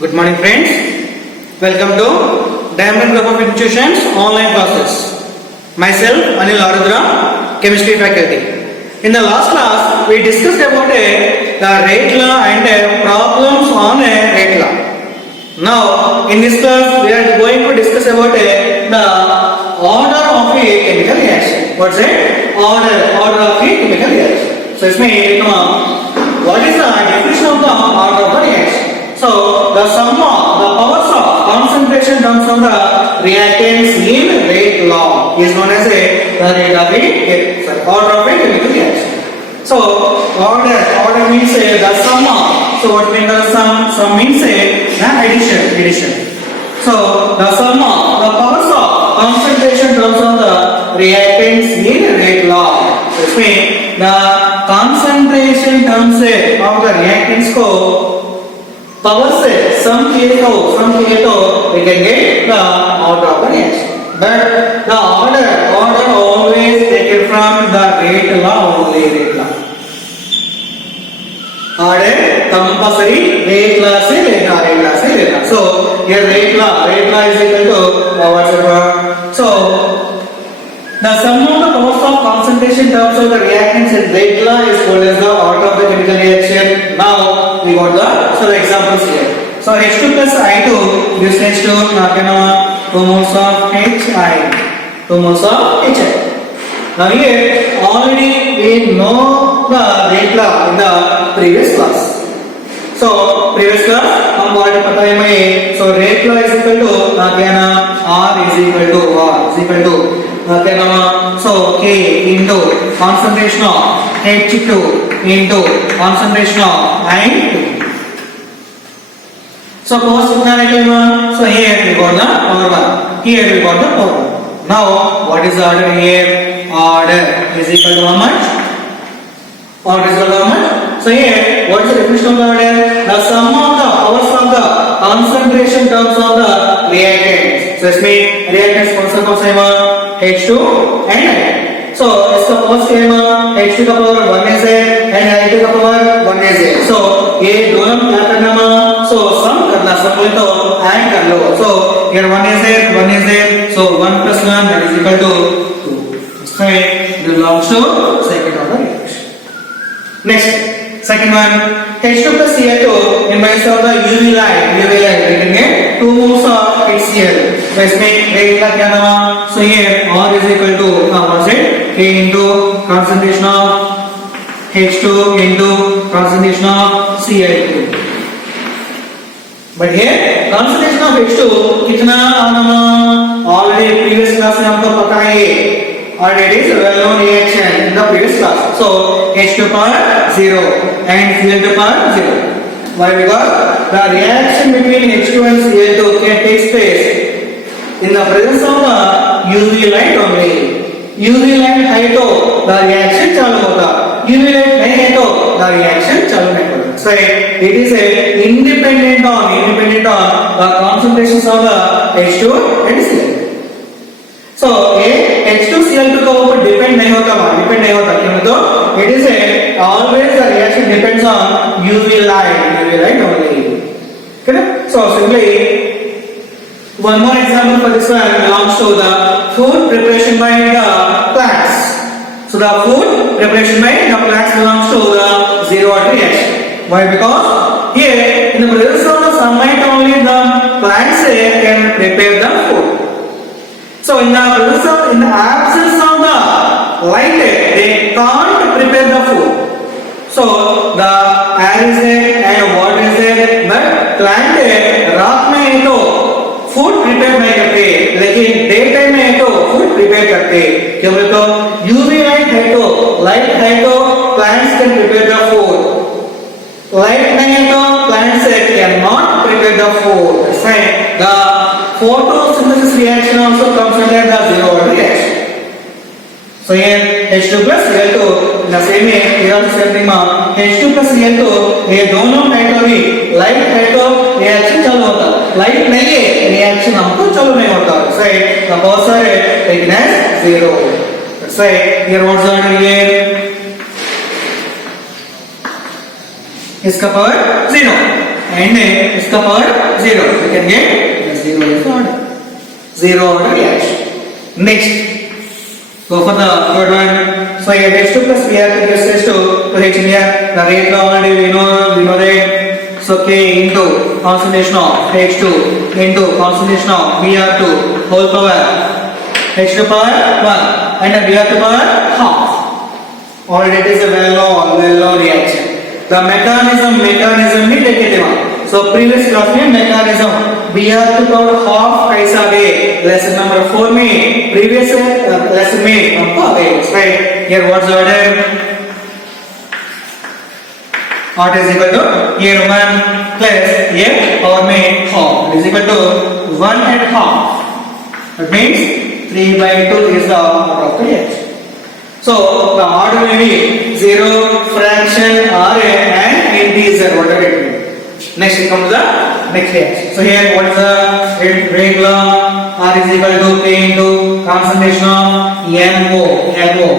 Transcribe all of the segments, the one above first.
Good morning friends. Welcome to Diamond Group of Institutions online classes. Myself Anil Arudra, Chemistry faculty. In the last class we discussed about the rate law and problems on a rate law. Now in this class we are going to discuss about the order of a chemical reaction. What's it? Order of a chemical reaction. So इसमें what is the definition of the order of the reaction? So the sum of the powers of concentration terms of the reactants in rate law is known as the rate of a order of a chemical reaction. So order means the sum of. So what means the sum? Sum means addition. So the sum of the powers of concentration terms of the reactants in rate law. So this means the concentration terms of the reactants को power से sum किए तो we can get the order of the reaction. But the order always taken from the rate law only. Rate law order compulsory rate law से लेना. So here rate law is equal to whatever. So the sum of the powers of concentration terms of the reactants in rate law is called as the order of the chemical reaction. Now we got the examples here. So H2 plus I2 gives H2 2 moles of HI. 2 moles of HI. Now here already we know the rate law in the previous class. So previous class हम already पता है हमें. So rate law is equal to R is equal to so K into concentration of H2 into concentration of I2. So powers कितना निकलेगा? So here we got the power 1. Here we got the power 1. Now what is the order here? Order is equal to how much? Order is equal to how much? So here what is the definition of the order? The sum of the powers of the concentration terms of the reactants. So इसमें reactants कौन सा है? H2 and I. So इसका powers क्या है? H2 का power 1 is and I2 का power 1 is. So ये दोनों क्या करना है? So sum करना. sum बोले तो add कर लो. So here 1 is. So 1 plus 1 that is equal to 2. So it belongs to second order reaction. Next, second one. H2 plus Cl2 in place of the UV light we can get 2 moles of HCl. So इसमें rate का क्या नाम? So here R is equal to what is it? K into concentration of H2 into concentration of Cl2. But here concentration of H2 कितना आना? Already previous class में हमको पता है. Already it is a well-known reaction in the previous class. So H2 power 0 and Cl2 power 0. Why? Because the reaction between H2 and Cl2 can take place in the presence of the UV light only. UV light है तो the reaction चालू होगा. UV light नहीं है तो the reaction चालू नहीं होगा. So it is a independent on the concentrations of the H2 and Cl2. So H2Cl2 का ऊपर डिपेंड नहीं होता क्यों? तो it is a always the reaction depends on UV light only. Correct? So simply one more example for this one belongs to the food preparation by the plants. So the food preparation by the plants belongs to the zero order reaction. Why? Because here in the presence of the sunlight only the plants can prepare the food. So in the absence of the light, they can't prepare the food. So the air is there and water is there, but plant रात में है तो food prepare नहीं करते, लेकिन day time में है तो food prepare करते. क्यों बोले तो UV light है तो plants can prepare the food. Light नहीं है तो plants cannot prepare the food. The photosynthesis reaction also comes under the zero order reaction. So here H2 plus Cl2 in the same way here also same thing H2 plus Cl2 ये दोनों हाइड्रोली light है तो reaction चालू होता, light नहीं है reaction हमको चालू नहीं होता. So the powers are taken as 0. Let's say here what's the order here? इसका पावर 0. and इसका power 0. We can get 0 is the order. 0 order reaction. Next, go for the third one. So here H2 plus Br gives H2 to HBr. The rate law already we know that. So K into concentration of H2 into concentration of Br2 whole power H2 power 1 and Br2 power half. Already it is a well-known reaction. The mechanism ni देखते हैं. So previous class में mechanism Br2 power half कैसा है? Lesson number 4 में previous lesson में हमको आ गए. Right? Here what's the order? What is equal to here 1 plus here power में half is equal to 1 and half. That means 3/2 is the order of the reaction. So the order may be 0, fraction, RA and integer. Whatever it may be. Next we come to the next reaction. So here what is the rate law? R is equal to K into concentration of NO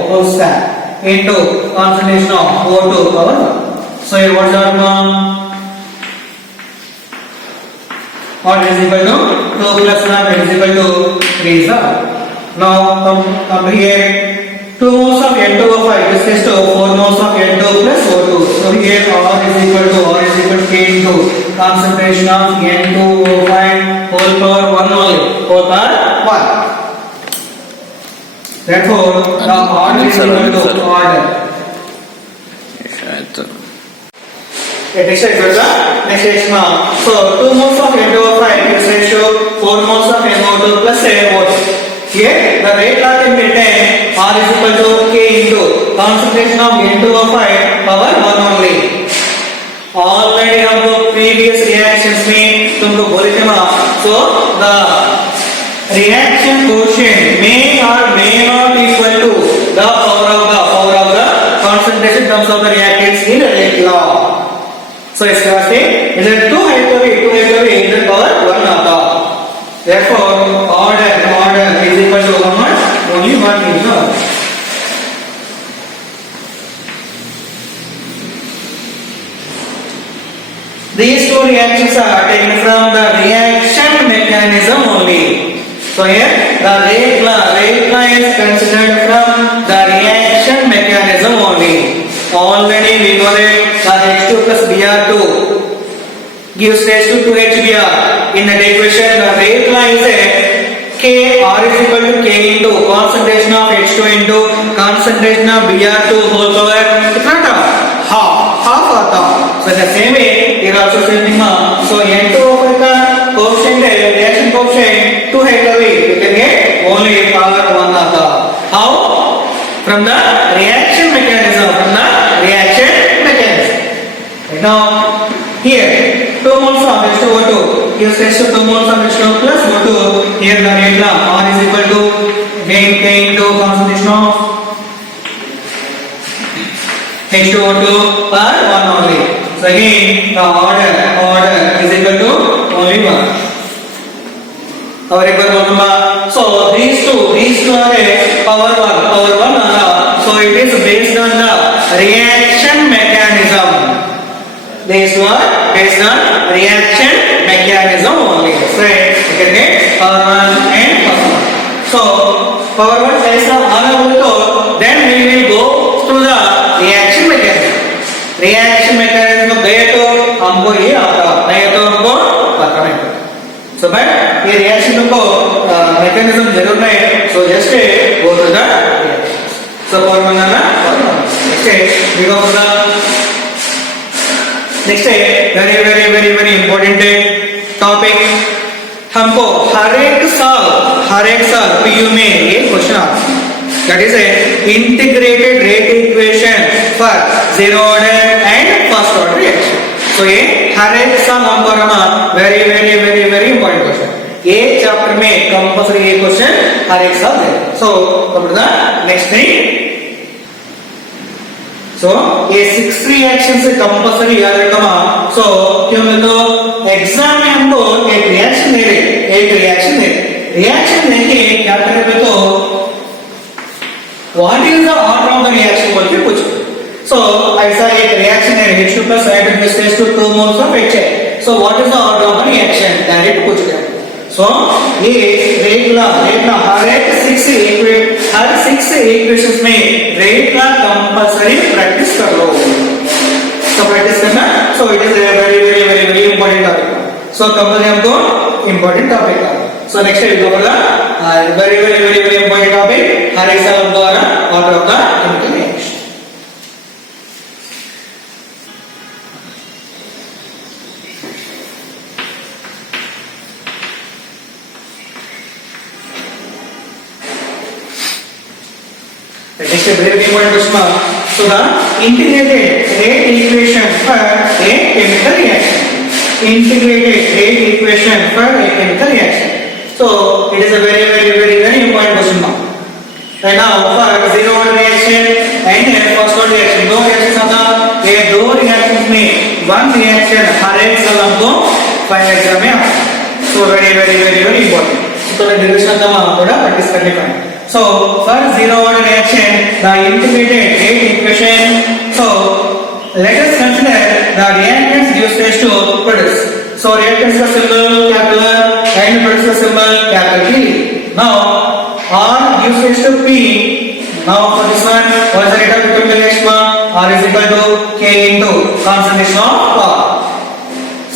whole square into concentration of O2 power 1. So here what is the outcome? What is equal to 2 plus 1 is equal to 3 is the outcome. Now come here. 2 moles of N2O5 is equal to 4 moles of N2 plus O2. So here R is equal to K into concentration of N2O5 whole power 1 only. Whole power 1. Therefore, the order is equal to order. Next expression. So 2 moles of N2O5 is ratio 4 moles of NO2 plus O2. Here the rate law can be written R is equal to K into concentration of N2O5 power 1 only. Already हमको previous reactions में तुमको बोले थे ना. So the reaction quotient may or may not equal to the power of the concentration terms of the reactants in rate law. So इसके वास्ते इधर 2 है तो इधर power 1 आता. Therefore order is equal to how much? Only 1 is the order. These two reactions are taken from the reaction mechanism only. So here the rate law is considered from the reaction mechanism only. Already we know that the H2 plus Br2 gives H2 to HBr. In that equation, the rate law is K R is equal to K into concentration of H2 into concentration of Br2 whole power. कितना था? half आता. So the same way, here also same thing. So N2O5 का coefficient है, reaction coefficient 2 है कभी, you can get only power 1 आता. How? From the reaction mechanism. Now here 2 moles of H2O2 gives H2 2 moles of H2O plus O2. Here the rate law R is equal to again K into concentration of H2O2 per 1 only. So again the order is equal to only 1. So these two are power 1 so it is based on the reaction mechanism. These two are based on reaction mechanism only. So you can get power 1 and power 1. So power 1 ऐसा आना बोले तो then we will go through the reaction mechanism. Reaction mechanism को गए तो हमको ये आता, नहीं तो हमको पता नहीं. So but ये reaction को mechanism जरूर नहीं. So just go through the reaction. So power 1 आना power 1. Next we go for the next very important topic. हमको हर एक साल PU में ये क्वेश्चन आता है. That is a integrated rate equation for zero order and first order reaction. So ये हर एक साल हमको रहा very important question. ये चैप्टर में कंपल्सरी ये क्वेश्चन हर एक साल है. So come to the next thing. So ये 6 reactions कंपल्सरी याद रखना. So क्यों मैं तो एग्जाम में हमको एक रिएक्शन दे रिएक्शन देके क्या करेंगे तो what is the order of the reaction बोल के पूछो. So ऐसा एक रिएक्शन है H2 plus H2 2 moles of H So what is the order of the reaction? Direct पूछ रहे हैं. So ये rate ला हर एक 6 equations में rate ला compulsory practice कर लो. So practice करना. So it is a very important topic. So compulsory हमको important topic है. So next we go for the very important topic. हर एक साल हमको आ रहा order of the chemical reaction. Next a very important question. So the integrated rate equation for a chemical reaction. Integrated rate equation for a chemical reaction. So it is a very important question now. Right now for zero order reaction and first order reaction, दो reactions आता है. ये दो reactions में one reaction हर एक साल हमको final exam में आता है. So very important. तो derivation का हम थोड़ा practice करने का है. So for zero order reaction, the integrated rate equation. So let us consider the reactants gives rise to produce. So reactants का symbol capital and produce का symbol capital P. Now R gives rise to P. Now for this one, what is the rate of chemical reaction? R is equal to K into concentration of R.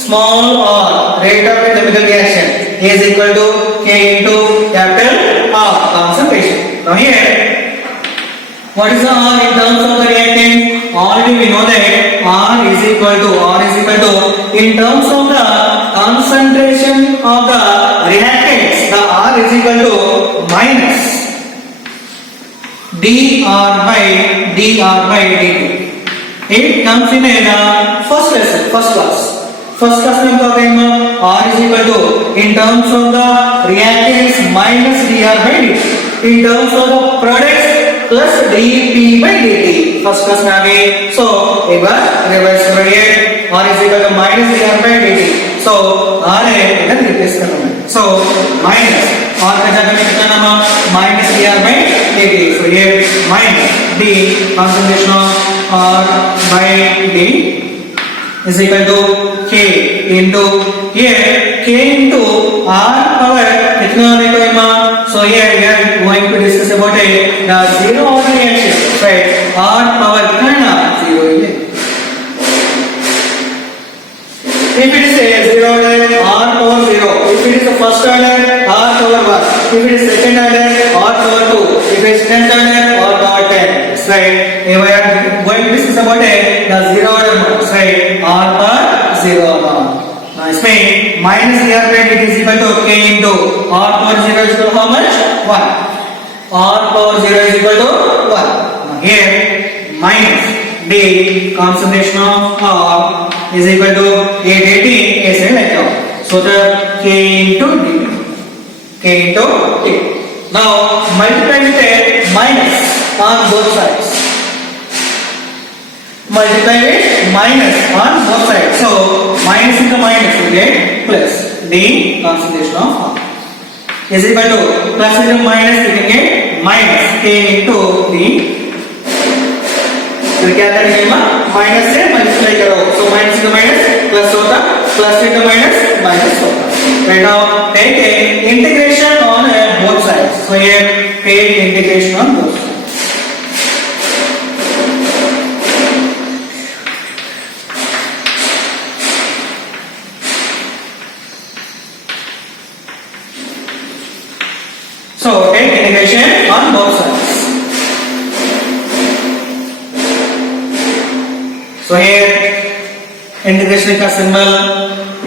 Small r rate of chemical reaction is equal to K into capital R concentration. Now here, what is the R in terms of the reactant? Already we know that R is equal to in terms of the concentration of the reactants, the R is equal to minus dr by dt. It comes in a first class. First class में क्या कहेंगे? R is equal to in terms of the reactants minus dr by dt. In terms of the products plus dp by dt. First class में आ गए. So एक बार revise करिए. R is equal to minus dr by dt. So R है इधर replace करना है. So minus R का जगह में कितना नाम? Minus dr by dt. So ये minus d concentration of R by d is equal to K into here K into R power कितना रहेगा? So here we are going to discuss about the zero order reaction. Right? R power कितना है ना? 0 है. If it is a zero order, R power 0. If it is the first order, R power 1. If it is second order, R power 2. If it is tenth order, R power 10. Right? We are going to discuss about the zero order modes. Right? R power 0 1. Now इसमें minus dr by dt is equal to K into R power 0 is equal to how much? 1. R power 0 is equal to 1. Now here minus d concentration of R is equal to A dt is like that. So the K into d. Now multiply with a minus on both sides. Multiply with minus on both sides. So minus into minus we get plus d concentration of R is equal to plus into minus we can get minus K into d. तो क्या करेंगे? Minus से multiply करो. So minus into minus plus होता, plus into minus minus होता. Right now take a integration on both sides. So here take integration on both sides. So take integration on both sides. So here integration का symbol,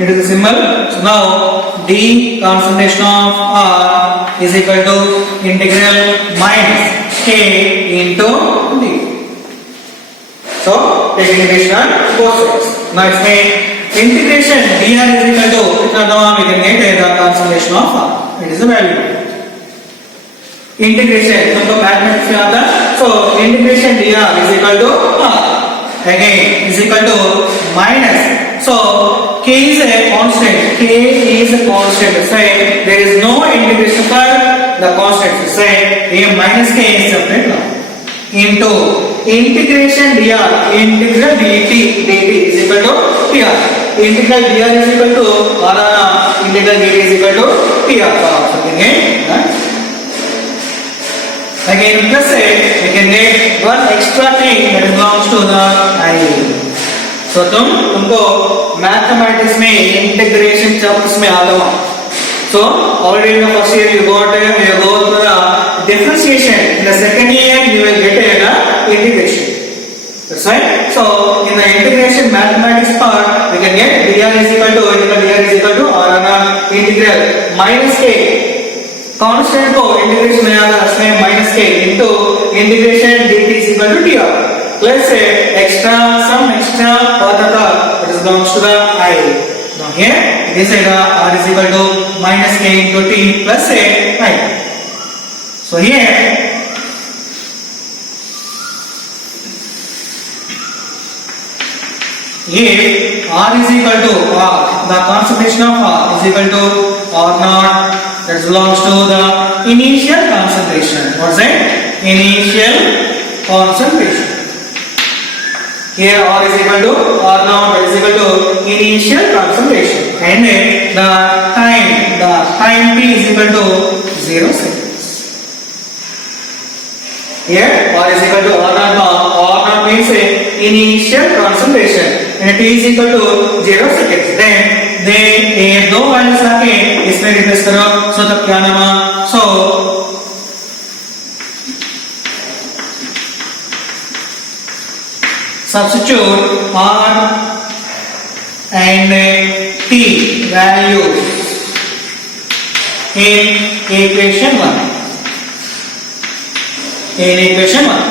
it is a symbol. So now d concentration of R is equal to integral minus K into d. So take integration on both sides. Now इसमें integration dr is equal to कितना दवा we can get the concentration of R. It is a value. Integration हमको mathematics में आता है. So integration dr is equal to R. Again is equal to minus. So K is a constant. K is a constant. Say there is no integration for the constant. Say a minus K is separate now. Into integration dr, integral dt is equal to dr. integral dr is equal to r integral dt is equal to t of r. So again plus a, we can get one extra thing that belongs to the I. So तुमको mathematics में integration chapters में आता हो. So already in the first year you go through the differentiation. In the second year you will get an integration. That's right. So in the integration mathematics part we can get dr is equal to r integral minus k. Constant को integration में आना इसमें minus के into integration dt is equal to dr plus some extra पदार्थ that is belongs to the I. Now here this is r is equal to minus k into t plus I. So here if r is equal to r, the concentration of r is equal to r naught, that belongs to the initial concentration. What is it? Initial concentration. Here r is equal to r naught, that is equal to initial concentration, and the time t is equal to 0 seconds. Here r is equal to r naught means initial concentration and t is equal to 0 seconds. Then ये दो values लाके इसमें replace करो. सो तब क्या नाम? सो substitute r and t values in equation 1.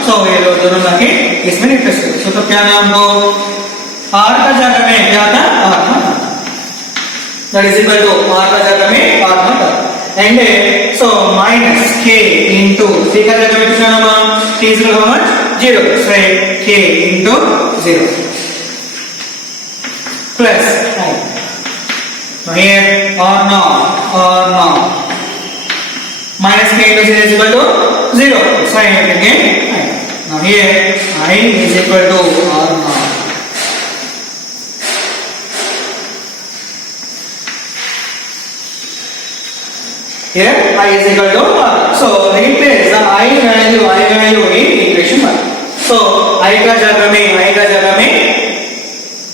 So ये दोनों लाके इसमें रिप्लेस करो. सो तब क्या नाम हो? r का जगह में क्या था? r था. That is equal to r का जगह में r था. And so minus k into c का जगह में कितना नाम? t is equal to how much? 0. So k into 0 plus I. Now here r naught minus k into 0 is equal to 0. So again I. Now here I is equal to r naught. Here I is equal to r. So replace the I value in equation 1. So I का जगह में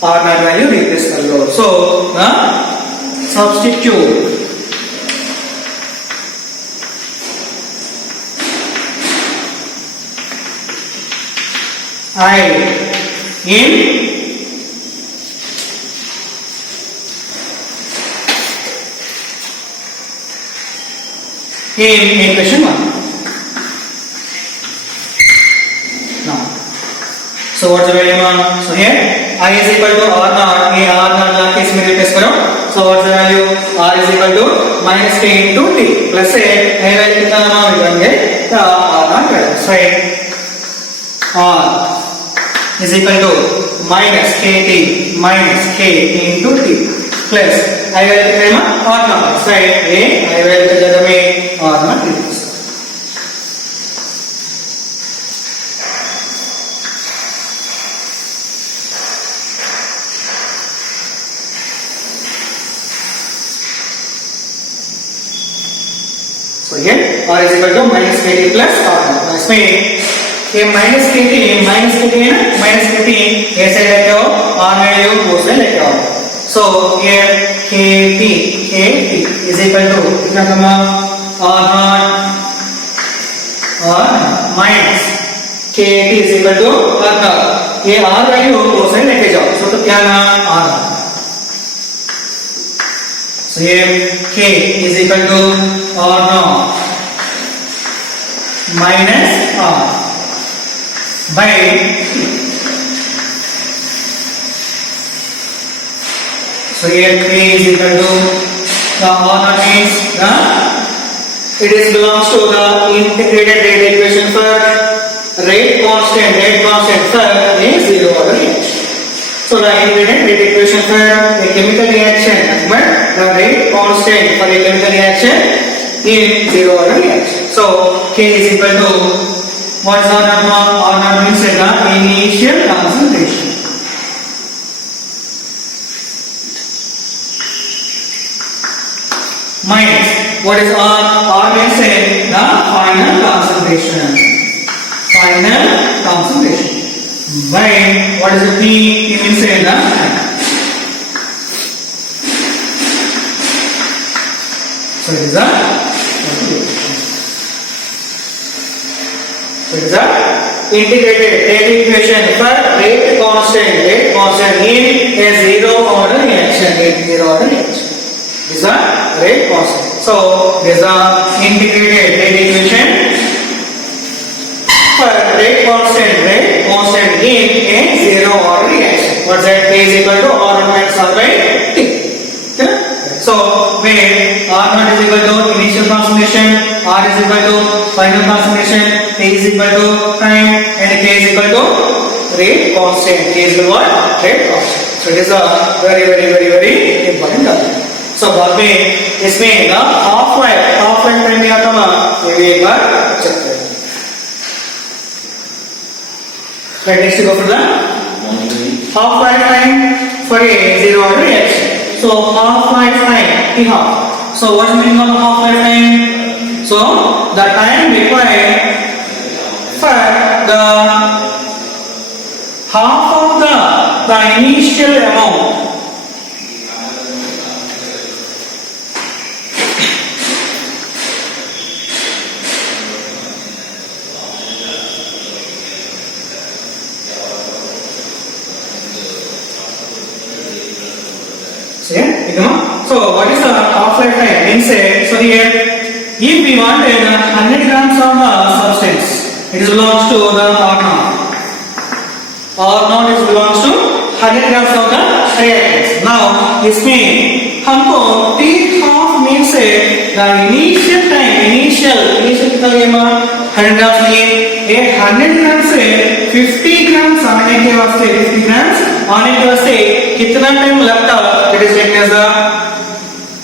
r naught value replace कर लो. So substitute I in equation 1. Now, so what's the value now? So here I is equal to r naught. ये r naught ला के इसमें replace करो. So what's the value? R is equal to minus k into t plus a value कितना नाम मिलेंगे? तो r naught value. So r is equal to minus k into t plus I value कितना नाम? r naught. So ये I value की जगह में r naught replace. So here r is equal to minus kt plus r naught. इसमें ये minus kt है ना, minus kt ऐसे लेके आओ, r वैल्यू वो से लेके आओ. So here kt is equal to कितना कमा r naught minus kt is equal to r naught. ये r वैल्यू वो से लेके जाओ. So तो क्या ना r naught. So here k is equal to r naught minus r by so here k is equal to the r naught means it is belongs to the integrated rate equation for rate constant for a zero order reaction. So the integrated rate equation for a chemical reaction, but the rate constant for a chemical reaction in zero order reaction. So k is equal to what is r naught? R naught means the initial concentration. minus. What is R? R means the final concentration. Final concentration. By what is the P? P means the time. So it is a integrated rate equation for rate constant in a zero order reaction. These are rate constant. So these are integrated rate equation for rate constant in a zero order reaction. What's that? K is equal to R minus R by T. So where R0 is equal to initial concentration, R is equal to final concentration, T is equal to time, and K is equal to rate constant. K is equal to what? Rate constant. So it is a very important topic. So बाद में इसमें ना half life time में आता ना ये भी एक बार चेक करें. Right, next go for the half life time for a zero order reaction. So half life time T half. So what is the meaning of half life time? So the time required for the half of the initial amount. So what is the half-life time? Means so here, if we wanted 100 grams of substance, it belongs to the R0. R0 belongs to 100 grams of the reactants. Now, इसमें हमको T half means the initial time, initial कितना लेगा 100 grams लिए, ये 100 grams से 50 grams आने के वास्ते 50 grams आने के वास्ते कितना टाइम लगता? It is taken as the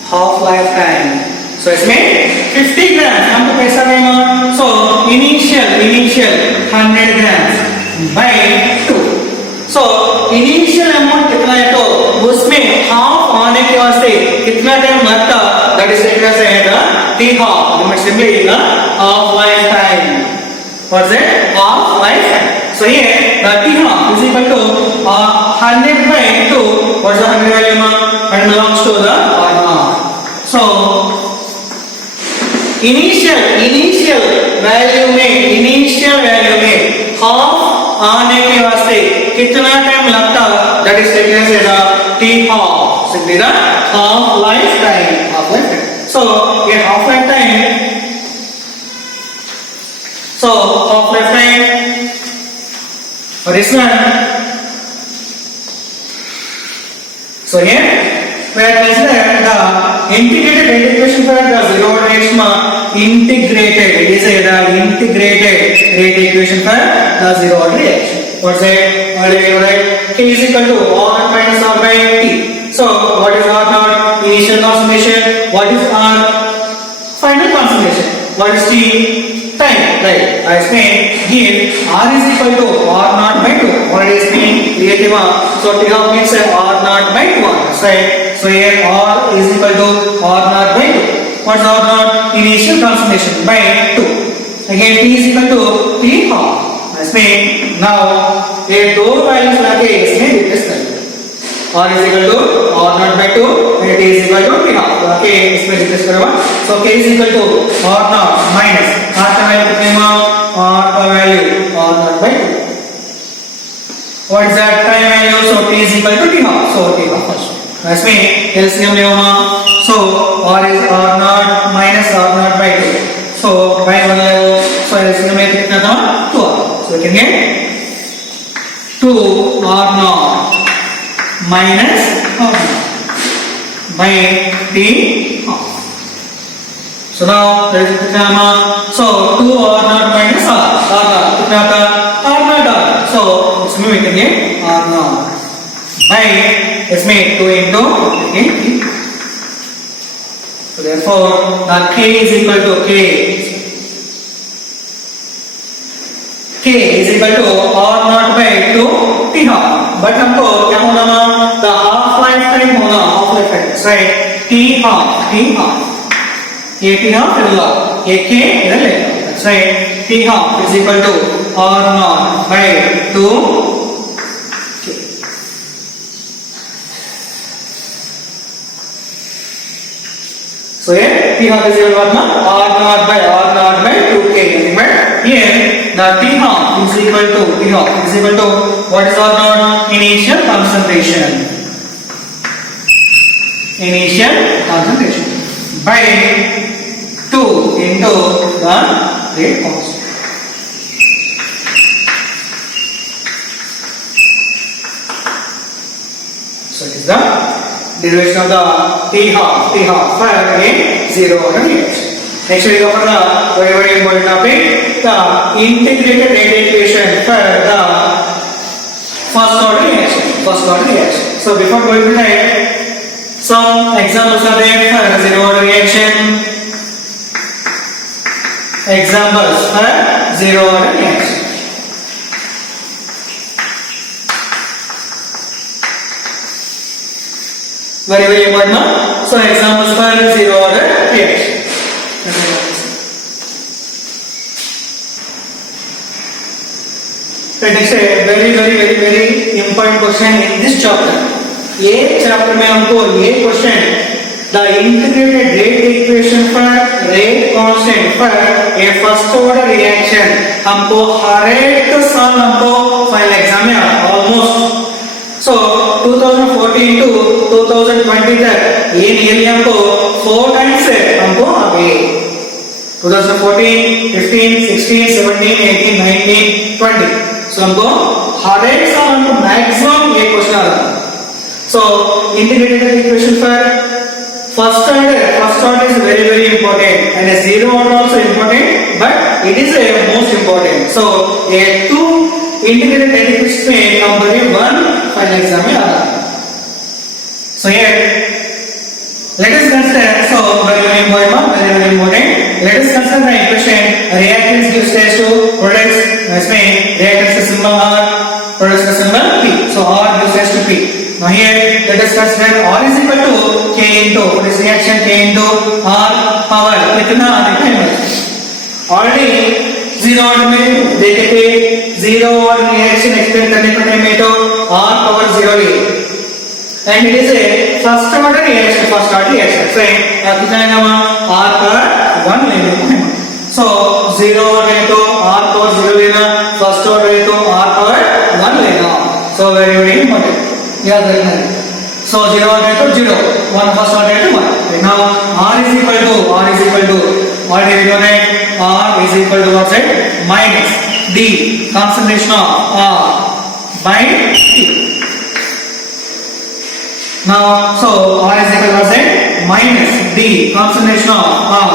half life time. So इसमें 50 grams हमको कैसा लेगा? So initial 100 grams by 2. So initial amount कितना है तो उसमें half आने के वास्ते कितना टाइम लगता? That is taken as the T half. Simply the half life time. What's it? Half life time. So here the T half is equal to 100 by 2. What's the 100 value? And belongs to the R0. So initial value में half आने के वास्ते कितना time लगता? That is taken as the T half. Simply the half life time. So ये half life time. So half life time for this one. So here we are considering the integrated rate equation for the zero order reaction. Integrated, it is the integrated rate equation for the zero order reaction. What's it? Right? K is equal to R minus R by T. So what is R naught? Initial concentration. What is R? Final concentration. What is T? Time. Right? I explain here R is equal to R naught by 2. Already explained creative. So T half means R naught by 2. Right? So here R is equal to R naught by 2. What's R naught? Initial concentration by 2. Again T is equal to T half. इसमें now ये दो values लाके इसमें replace करें. R is equal to R naught by 2 and T is equal to T half. लाके इसमें replace करेगा. So K is equal to R naught minus R का value कितने में? R का value R naught by 2. What is that time value? So T is equal to T half. So T half first. इसमें LCM ले होगा. So R is R naught minus R naught by 2. So by 1 ले हो. So LCM में कितना था? 2R. So we can get 2 R naught minus R naught by T half. So now there is कितना है? So 2 R naught minus R naught कितना था? R naught R. So इसमें we can get R naught by इसमें 2 into T. So therefore the K is equal to K is equal to R naught by 2 T half. But हमको क्या होना? The half life time होना, half life time. Right? T half. A T half is log. A K is a log. That's right. T half is equal to R naught by 2 K. So here T half is equal to what now? R naught by 2K. But here the T half is equal to what is R naught? Initial concentration. Initial concentration by 2 into the rate constant. So it is the derivation of the T half for again 0 order reaction. Next we go for the very important topic, the integrated rate equation for the first order reaction. So before going to that, some examples are there for 0 order reaction. Examples for 0 order reaction. Very important. So examples for 0 order reaction. Next very important question in this chapter. ये chapter में हमको ये question the integrated rate equation for rate constant for a first order reaction हमको हर एक साल हमको final exam में almost so 2014 to 2020 तक ये नियरली हमको 4 टाइम्स से हमको आ गए 2014, 15, 16, 17, 18, 19, 20 सो हमको हर एक साल हमको मैक्सिमम ये क्वेश्चन आ रहा है. So integrated equation for first order is very important and a 0 order also important, but it is a most important. So a 2 integrated rate equation में number 1 final exam में आ रहा है. So here let us consider very important. Let us consider the equation reactants gives rise to products. इसमें reactants का symbol R, products का symbol P. So R gives rise to P. Now here let us consider R is equal to K into what is reaction K into R power कितना देखा है already 0 order में देखे थे 0 order reaction explain करने के time में तो R power 0 ले and it is a first order reaction so कितना है ना R power 1 लेने को है so 0 order है तो R power 0 लेना first order है तो R power 1 लेना so very important. याद रखना है. So 0 order to 0, 1 first order to 1. Right now R is equal to already we know that R is equal to what's it? Minus D concentration of R by T. Now so R is equal to what's it? Minus D concentration of R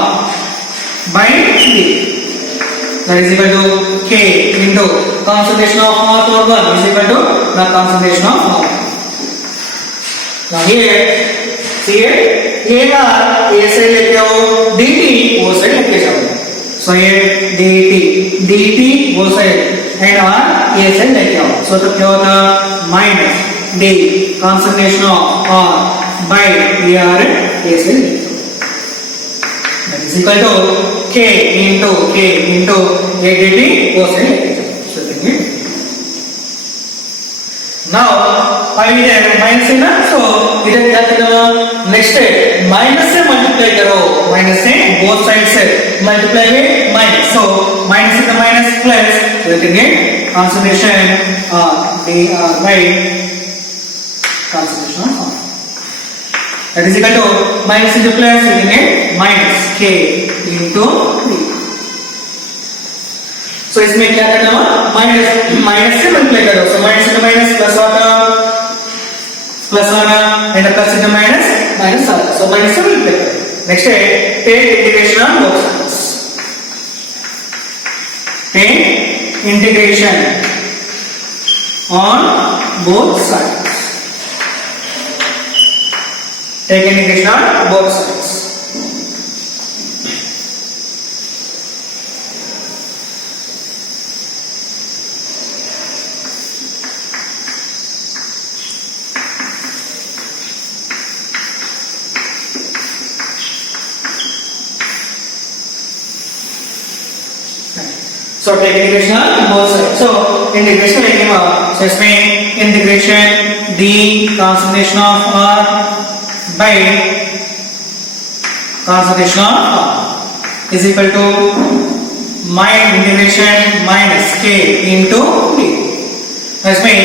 by T. That is equal to K into concentration of R power 1 is equal to the concentration of R. Now here, see here, AR A side लेके आओ, DT वो side लेके जाओ. So here DT वो side and R A side लेके आओ. So तो क्या होता minus D concentration of R by AR A side लेके आओ. That is equal to K into A DT वो side लेके जाओ. So think it. Now इधर माइनस है ना so इधर क्या करो नेक्स्ट माइनस से मल्टीप्लाई करो माइनस से बोथ साइड से मल्टीप्लाई में minus so minus into minus plus so you can get concentration dr by concentration of R. That is equal to minus into plus you can get minus K into D. So इसमें क्या करना है minus से multiply करो so minus into minus plus होगा plus 1 and plus into minus so minus से multiply करें. Next है take integration on both sides. Take integration on both sides. Take integration on both sides. So take integration on both sides. So integration लेंगे So इसमें integration d concentration of r by concentration of r is equal to integration minus k into d. इसमें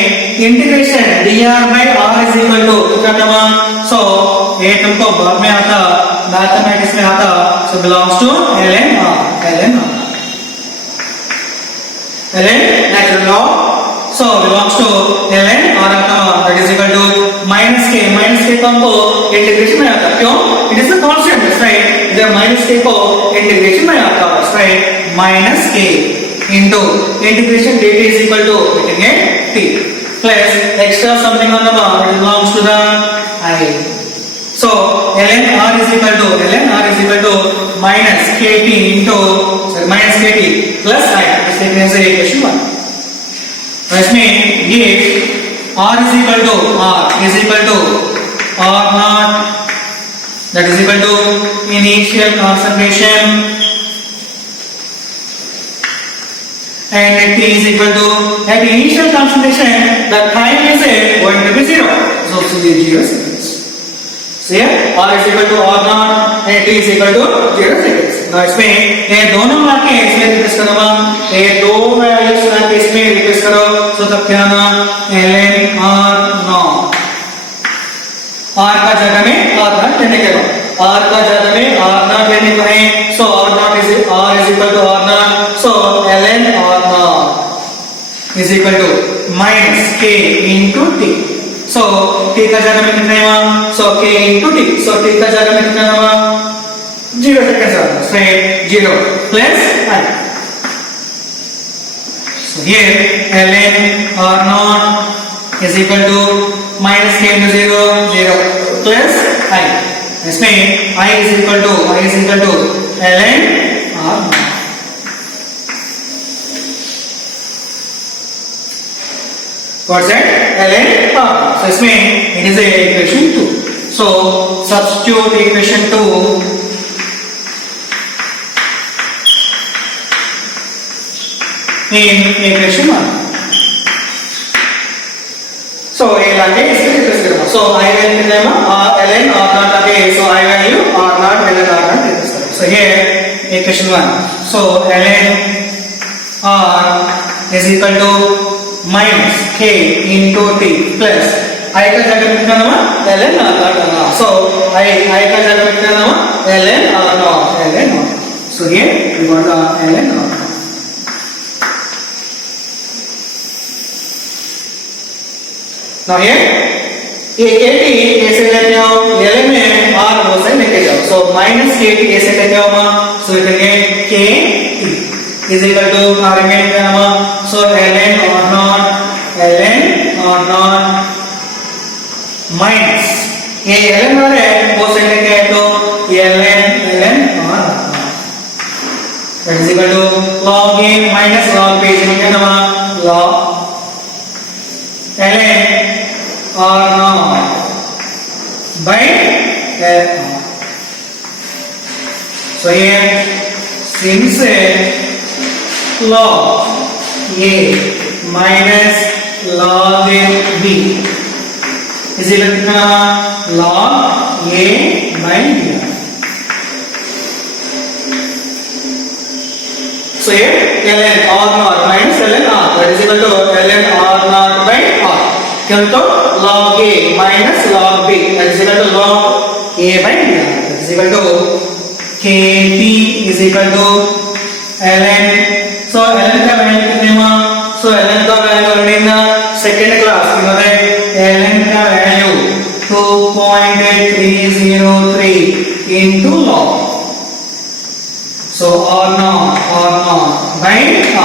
integration dr by r is equal to क्या term? So ये term तो बाद में आता, mathematics में आता, so belongs to ln r. ln natural law, so belongs to ln r that is equal to minus k को हमको इंटीग्रेशन में आता, क्यों? It is a constant, right? इधर minus k को इंटीग्रेशन में आता, right? minus k into integration dt is equal to t plus extra something on the bar, it belongs to the I. So ln r is equal to minus kt into minus kt plus I. This is equation 1. इसमें ये r is equal to r naught, that is equal to initial concentration, and t is equal to at initial concentration the time is going to be 0. So 0 seconds. So here r is equal to r naught and t is equal to 0 seconds. Now इसमें ये दोनों मार्के इसमें replace करूँगा, ये दो values मार्के इसमें रिप्लेस करो, तो तब क्या ना ln r naught, r का जगह में r naught लेने के बाद, r का जगह में r naught लेने को है, so r is equal to r naught, so ln r naught is equal to minus k into t. So t का जगह में कितना हुआ? So k into t. So t का जगह में कितना हुआ? 0 seconds आया. So 0 plus I. So here ln r naught is equal to minus k into 0 plus I. इसमें I is equal to ln r naught. What's that? ln r. So इसमें it is a equation 2. So substitute equation 2 in equation 1. So ये लाके इसको replace करूँगा. So I value कितना है? ln r naught लाके, so I value r naught ln r naught replace करूँगा. So here equation 1. So ln r is equal to minus k into t plus I का जगह में कितना नामा ln r naught. So I का जगह में कितना नामा ln r naught. So here we got the ln r naught. Now here ये kt ऐसे लेते हो, ln में r दो से लेके जाओ. So minus kt ऐसे लेके आओ माँ. So it will get k is equal to remaining का नामा. So ln r naught minus ये ln r है, वो से लेके आए तो ln r that is equal to log a minus log b इसमें क्या नामा log ln r naught by ln r. So here since log a minus log b is equal to log a by b. So here ln r naught minus ln r that is equal to ln r naught by r. क्या तो log a minus log b that is equal to log a by b. That is equal to kt is equal to ln. So ln का value कितने हुआ? So ln का value in the second class कितने? ln का value 2.303 into log. So r naught by r.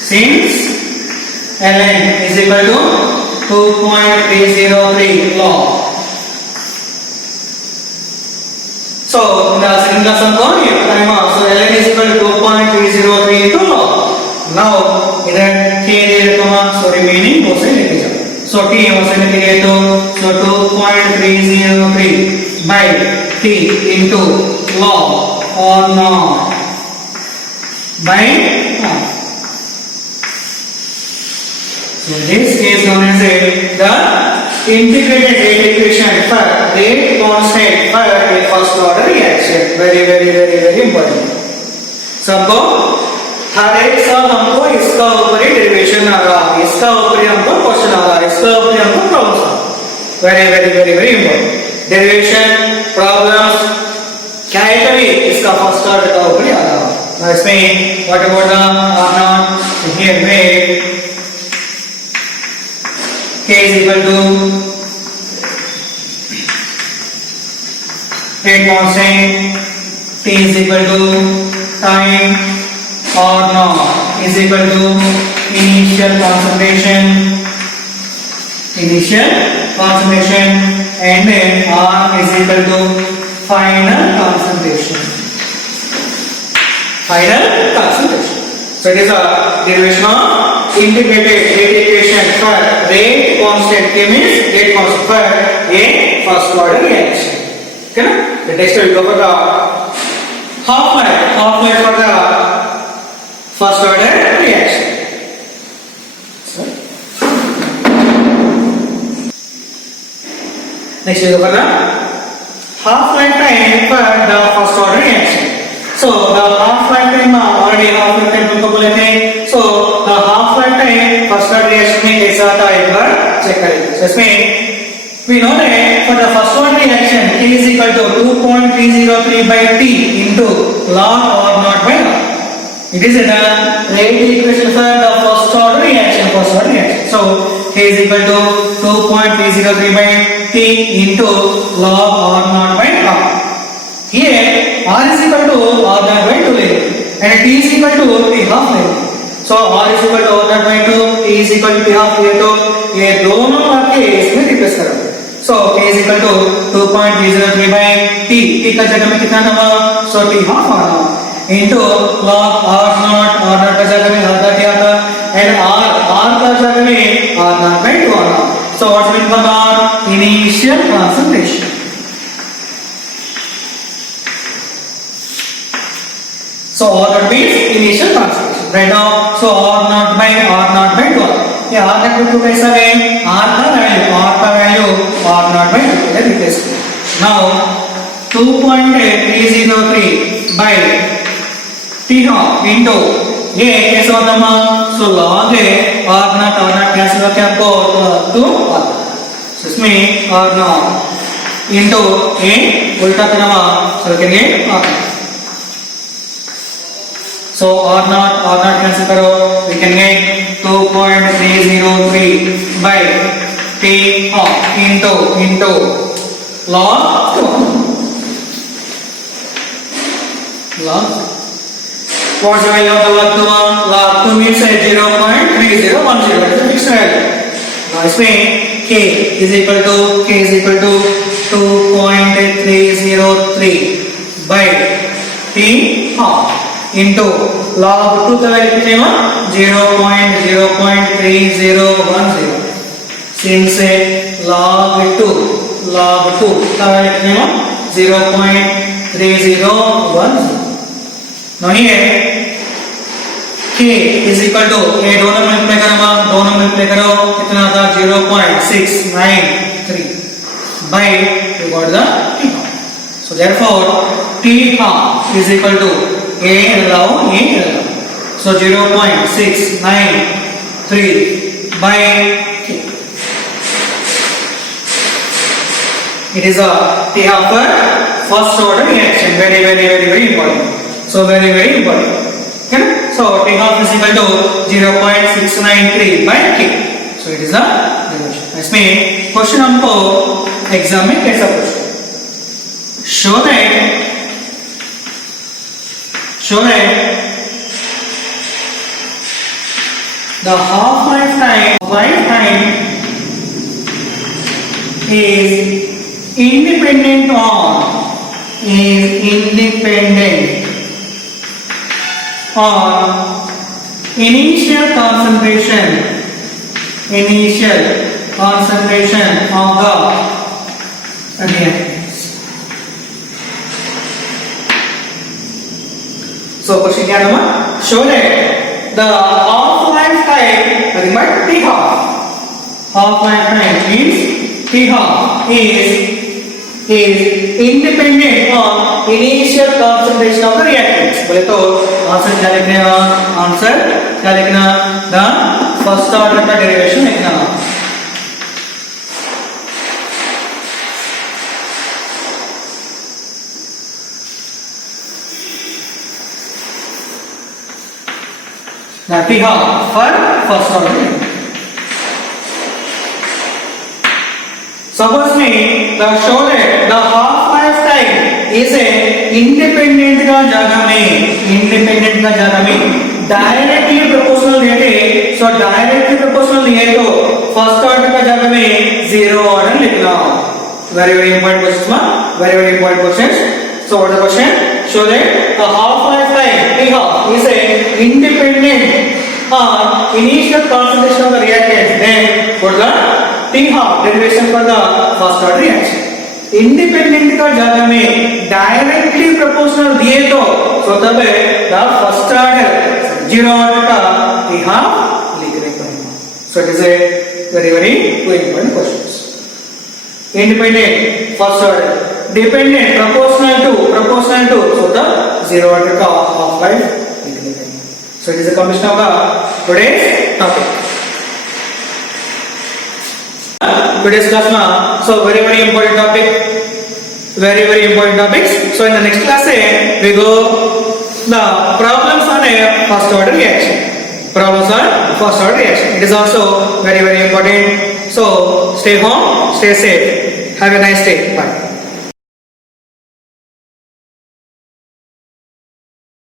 Since ln is equal to 2.303 log. So in the second class हम कौन है? So ln is equal to 2.303 into log. Now इधर k दे रखा हूँ, so remaining वो से लेके जाओ. So t वो से लेके गए तो 2.303 by t into log or not by half. So this is known as the integrated rate equation for rate constant for a first order reaction. Very important. सबको हर एक साल हमको इसका ऊपर ही डेरिवेशन आ रहा है, इसका ऊपर ही हमको क्वेश्चन आ रहा है, इसका ऊपर ही हमको प्रॉब्लम आ रहा है. very important. डेरिवेशन प्रॉब्लम्स क्या है कभी इसका फर्स्ट ऑर्डर का ऊपर ही आ रहा है. Now इसमें what about the R0 here where K is equal to rate constant, T is equal to time, R0 is equal to initial concentration, and then R is equal to final concentration. So it is a derivation of integrated rate equation for rate constant. K means rate constant for a first order reaction. Okay, na? The next we go for the half-life for the first order reaction. So, next we go for the half-life time for the first order reaction. So the half-life time already half-life time हमको बोले थे. So the half-life time first order reaction में कैसा था एक बार check करेंगे. So इसमें we know that for the first order reaction K is equal to 2.303 by T into log R0 by R. It is the rate equation for the first order reaction. So K is equal to 2.303 by T into log R0 by R. Here R is equal to R0 by 2 and T is equal to T half लेंगे. So R is equal to R0 by 2, T is equal to T half ले तो ये दोनों आपके इसमें replace करोगे. So K is equal to 2.303 by T. T का जगह में कितना आना? So T half आना into log R0 का जगह में आधा क्या आता and R का जगह में R0 by 2 आना. So what's meant by R? Initial concentration. So R0 means initial concentration. Right now, so R0 by 2. ये R का वैल्यू कैसा है? R का वैल्यू R0 by 2 है replace. Now 2.303 by T half into ये कैसा होता है? So log है R0 कैसे होता है आपको 2 आता. So इसमें R0 into ये उल्टा करना so करेंगे R0. So R0 cancel करो, we can get 2.303 by T half into log 2. What's the value of the log 2? Log 2 means 0.3010. That is a fixed value. Now इसमें K is equal to 2.303 by T half into log 2 का value कितना है 0.3010. since log 2 का value कितना है 0.3010. now here K is equal to ये दोनों multiply करो कितना था 0.693 by you got the T half. So therefore T half is equal to A allow. So 0.693 by K. It is a T half for first order reaction. Very important. So very important. Okay? So T half is equal to 0.693 by K. So it is a relation. इसमें question हमको exam में कैसा पूछा? Show that the half-life time is independent on initial concentration of the reactants. So question क्या है show that the half-life time nothing but T half. Half-life time means T half is independent on initial concentration of the reactant. बोले तो answer क्या लिखना है? Answer क्या लिखना? The first order का derivation लिखना. Now T half for first order. Suppose me the show that the half-life time is a independent का जगह में directly proportional रहते, so directly proportional नहीं है तो first order का जगह में zero order लिखना. Very important question, very important questions. So what is the question? Show that the half-life time T half is a independent on initial concentration of the reactant. Then what the T half derivation for the first order reaction. Independent का जगह में directly proportional दिए तो तब the first order zero order का T half लिखने पड़ेगा. So it is a very important questions. Independent first order, dependent proportional to so the zero order का half-life लिखने पड़ेगा. So it is a completion of the today's topic. Today's class ma, so very important topic, very important topics. So in the next class we go the problems on a first order reaction. Problems on first order reaction. It is also very important. So stay home, stay safe. Have a nice day. Bye.